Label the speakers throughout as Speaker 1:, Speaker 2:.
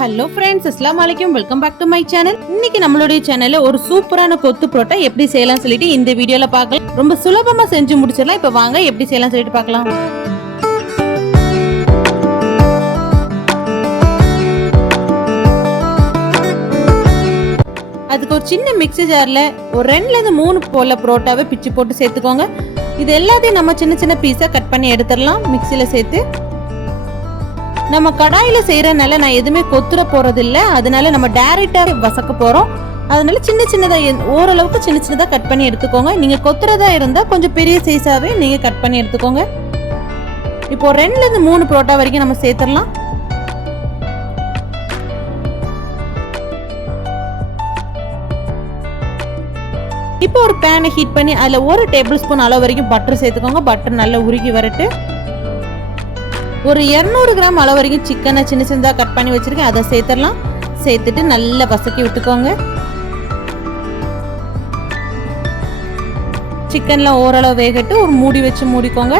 Speaker 1: Hello friends அஸ்லாம் வலைக்கும் welcome back to my channel இன்னைக்கு நம்மளுடைய சேனல்ல ஒரு சூப்பரான கொத்து புரோட்டா எப்படி செய்யலாம் சொல்லிட்டு இந்த வீடியோல பார்க்கலாம். ரொம்ப சுலபமா செஞ்சு முடிச்சிடலாம். இப்போ வாங்க எப்படி செய்யலாம் சொல்லிட்டு பார்க்கலாம். அதுக்கு ஒரு சின்ன மிக்சி ஜார்ல ஒரு ரெண்டுல இருந்து மூணு போல புரோட்டாவை பிச்சு போட்டு சேர்த்துக்கோங்க. இது எல்லாத்தையும் நம்ம சின்ன சின்ன பீஸா கட் பண்ணி எடுத்துடலாம். மிக்சியில் சேர்த்து நம்ம கடாயில் செய்கிறனால நான் எதுவுமே கொத்துற போகிறதில்ல அதனால நம்ம டேரெக்டாக வசக்க போகிறோம் அதனால சின்ன சின்னதாக ஓரளவுக்கு சின்ன சின்னதாக கட் பண்ணி எடுத்துக்கோங்க. நீங்கள் கொத்துறதா இருந்தால் கொஞ்சம் பெரிய சைஸாகவே நீங்கள் கட் பண்ணி எடுத்துக்கோங்க. இப்போ ரெண்டுலேருந்து மூணு புரோட்டா வரைக்கும் நம்ம சேர்த்துடலாம். இப்போ ஒரு பேனை ஹீட் பண்ணி அதில் ஒரு டேபிள் ஸ்பூன் அளவு வரைக்கும் பட்டர் சேர்த்துக்கோங்க. பட்டர் நல்லா உருகி வரட்டு. ஒரு இரநூறு கிராம் அளவு வரைக்கும் சிக்கனை சின்ன சின்னதாக கட் பண்ணி வச்சிருக்கேன். அதை சேர்த்துடலாம். சேர்த்துட்டு நல்லா வசக்கி விட்டுக்கோங்க. சிக்கன்லாம் ஓரளவு வேகட்டு ஒரு மூடி வச்சு மூடிக்கோங்க.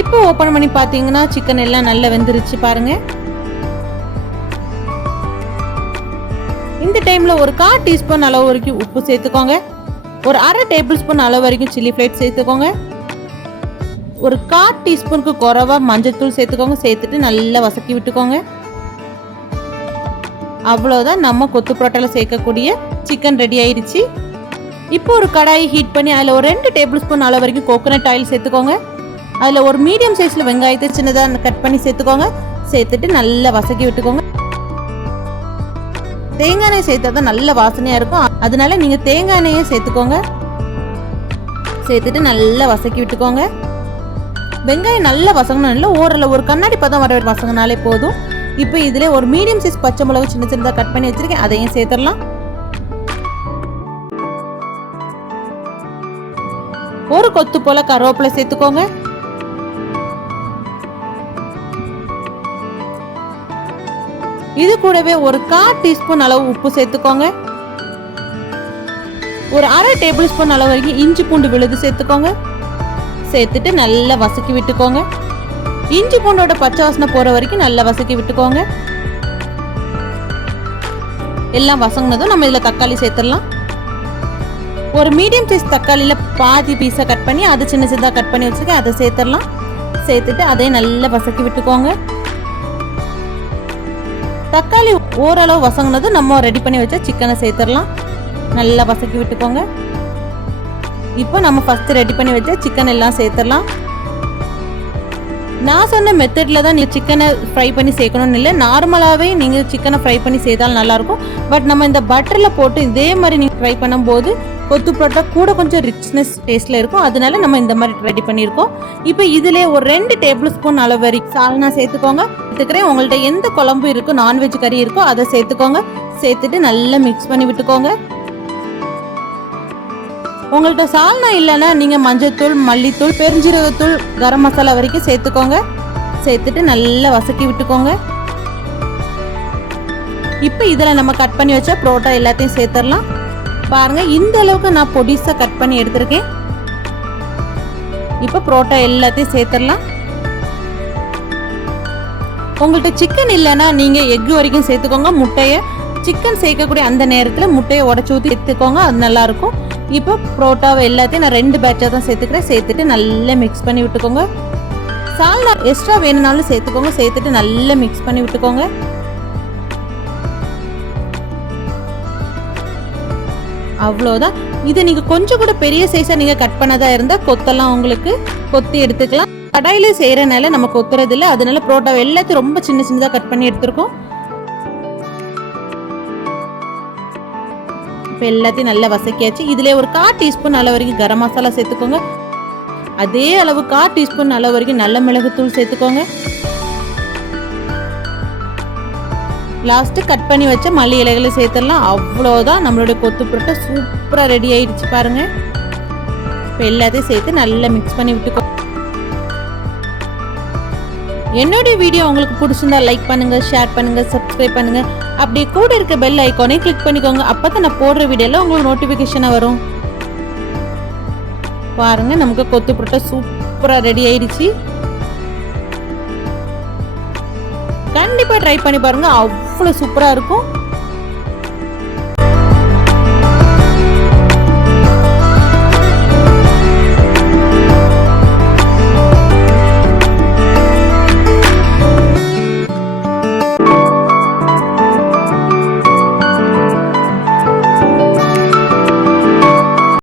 Speaker 1: இப்போ ஓப்பன் பண்ணி பார்த்தீங்கன்னா சிக்கன் எல்லாம் நல்லா வெந்துருச்சு பாருங்க. இந்த டைம்ல ஒரு கால் டீஸ்பூன் அளவு வரைக்கும் உப்பு சேர்த்துக்கோங்க. ஒரு அரை டேபிள் ஸ்பூன் அளவு வரைக்கும் சில்லி ஃப்ளேட் சேர்த்துக்கோங்க. ஒரு கால் டீஸ்பூனுக்கு குறைவா மஞ்சத்தூள் சேர்த்துக்கோங்க. சேர்த்துட்டு நல்லா வசக்கி விட்டுக்கோங்க. அவ்வளோதான் நம்ம கொத்து புரோட்டால சேர்க்கக்கூடிய சிக்கன் ரெடி ஆயிடுச்சு. இப்போ ஒரு கடாயை ஹீட் பண்ணி அதில் ஒரு ரெண்டு டேபிள் ஸ்பூன் அளவு வரைக்கும் கோகோனட் ஆயில் சேர்த்துக்கோங்க. அதில் ஒரு மீடியம் சைஸில் வெங்காயத்தை சின்னதாக கட் பண்ணி சேர்த்துக்கோங்க. சேர்த்துட்டு நல்லா வசக்கி விட்டுக்கோங்க. தேங்காய் எண்ணெய் சேர்த்தா தான் நல்ல வாசனையாக இருக்கும். அதனால நீங்கள் தேங்காய் எண்ணெயை சேர்த்துக்கோங்க. சேர்த்துட்டு நல்லா வசக்கி விட்டுக்கோங்க. வெங்காயம் நல்லா வசங்கணும் இல்லை ஓரில் ஒரு கண்ணாடி பதம் வர வசங்கினாலே போதும். இப்போ இதில் ஒரு மீடியம் சைஸ் பச்சை மிளகு சின்ன சின்னதாக கட் பண்ணி வச்சிருக்கேன். அதையும் சேர்த்துடலாம். ஒரு கொத்து போல கருவேப்பிலை சேர்த்துக்கோங்க. இது கூடவே ஒரு கால் டீஸ்பூன் அளவு உப்பு சேர்த்துக்கோங்க. ஒரு அரை டேபிள் ஸ்பூன் அளவு வரைக்கும் இஞ்சி பூண்டு விழுது சேர்த்துக்கோங்க. சேர்த்துட்டு நல்லா வசக்கி விட்டுக்கோங்க. இஞ்சி பூண்டோட பச்சை வாசனை போற வரைக்கும் நல்லா வசக்கி விட்டுக்கோங்க. எல்லாம் வசங்கினதும் நம்ம இதில் தக்காளி சேர்த்துடலாம். ஒரு மீடியம் சைஸ் தக்காளியில் பாதி பீஸை கட் பண்ணி அது சின்ன சின்னதாக கட் பண்ணி வச்சுருக்கேன் அதை சேர்த்துடலாம். சேர்த்துட்டு அதையும் நல்லா வசக்கி விட்டுக்கோங்க. தக்காளி ஓரளவு வசங்கினதும் நம்ம ரெடி பண்ணி வச்ச சிக்கனை சேர்த்துடலாம். நல்லா வசக்கி விட்டுக்கோங்க. இப்போ நம்ம ஃபஸ்ட்டு ரெடி பண்ணி வச்ச சிக்கன் எல்லாம் சேர்த்துடலாம். நான் சொன்ன மெத்தடில் தான் நீங்கள் சிக்கனை ஃப்ரை பண்ணி சேர்க்கணும்னு இல்லை நார்மலாகவே நீங்கள் சிக்கனை ஃப்ரை பண்ணி செய்தால் நல்லாயிருக்கும். பட் நம்ம இந்த பட்டரில் போட்டு இதே மாதிரி நீங்கள் ஃப்ரை பண்ணும்போது கொத்து புரோட்டா கூட கொஞ்சம் ரிச்னஸ் டேஸ்ட்டில் இருக்கும். அதனால நம்ம இந்த மாதிரி ரெடி பண்ணியிருக்கோம். இப்போ இதில் ஒரு ரெண்டு டேபிள் ஸ்பூன் அளவு வரைக்கும் சால்னா சேர்த்துக்கோங்க. சேர்த்துக்கிறேன் உங்கள்கிட்ட எந்த குழம்பு இருக்கோ நான்வெஜ் கறி இருக்கோ அதை சேர்த்துக்கோங்க. சேர்த்துட்டு நல்லா மிக்ஸ் பண்ணி விட்டுக்கோங்க. உங்கள்கிட்ட சால்னா இல்லைன்னா நீங்கள் மஞ்சத்தூள் மல்லித்தூள் பெருஞ்சீரகத்தூள் கரம் மசாலா வரைக்கும் சேர்த்துக்கோங்க. சேர்த்துட்டு நல்லா வசக்கி விட்டுக்கோங்க. இப்போ இதில் நம்ம கட் பண்ணி வச்ச புரோட்டா எல்லாத்தையும் சேர்த்துடலாம். பாருங்கள் இந்த அளவுக்கு நான் பொடிசாக கட் பண்ணி எடுத்திருக்கேன். இப்போ புரோட்டா எல்லாத்தையும் சேர்த்துடலாம். உங்கள்கிட்ட சிக்கன் இல்லைன்னா நீங்கள் எக் வரைக்கும் சேர்த்துக்கோங்க முட்டையை. சிக்கன் சேர்க்கக்கூடிய அந்த நேரத்தில் முட்டையை உடச்சி ஊற்றி எடுத்துக்கோங்க அது நல்லாயிருக்கும் இப்போ புரோட்டாவை எல்லாத்தையும் நான் ரெண்டு பேட்சாக தான் சேர்த்துக்கிறேன். சேர்த்துட்டு நல்லா மிக்ஸ் பண்ணி விட்டுக்கோங்க. சால்னா எக்ஸ்ட்ரா வேணும்னாலும் சேர்த்துக்கோங்க. சேர்த்துட்டு நல்லா மிக்ஸ் பண்ணி விட்டுக்கோங்க. அவ்வளோதான் இது நீங்கள் கொஞ்சம் கூட பெரிய சைஸாக நீங்கள் கட் பண்ணதா இருந்தால் கொத்தெல்லாம் உங்களுக்கு கொத்தி எடுத்துக்கலாம். கடாயிலே செய்கிறனால நம்ம கொத்துறது இல்லை. அதனால புரோட்டாவை எல்லாத்தையும் ரொம்ப சின்ன சின்னதாக கட் பண்ணி எடுத்துருக்கோம். இப்போ எல்லாத்தையும் நல்லா வசக்கியாச்சு. இதில் ஒரு கால் டீஸ்பூன் அளவு வரைக்கும் கரம் மசாலா சேர்த்துக்கோங்க. அதே அளவு கால் டீஸ்பூன் அளவு வரைக்கும் நல்ல மிளகுத்தூள் சேர்த்துக்கோங்க. லாஸ்ட்டு கட் பண்ணி வச்ச மல்லி இலைகளை சேர்த்துடலாம். அவ்வளோதான் நம்மளுடைய கொத்து புரட்டை சூப்பராக ரெடி ஆயிடுச்சு பாருங்கள் இப்போ எல்லாத்தையும் சேர்த்து நல்லா மிக்ஸ் பண்ணி விட்டுக்கோ என்னுடைய வீடியோ உங்களுக்கு பிடிச்சிருந்தா லைக் பண்ணுங்க ஷேர் பண்ணுங்க சப்ஸ்கிரைப் பண்ணுங்க. அப்படியே கூட இருக்க பெல் ஐக்கானே கிளிக் பண்ணிக்கோங்க. அப்பதான் நான் போடுற வீடியோல உங்களுக்கு நோட்டிஃபிகேஷனாக வரும். பாருங்க நமக்கு கொத்து புரோட்டா சூப்பரா ரெடி ஆயிடுச்சு. கண்டிப்பாக ட்ரை பண்ணி பாருங்கள் அவ்வளோ சூப்பராக இருக்கும்.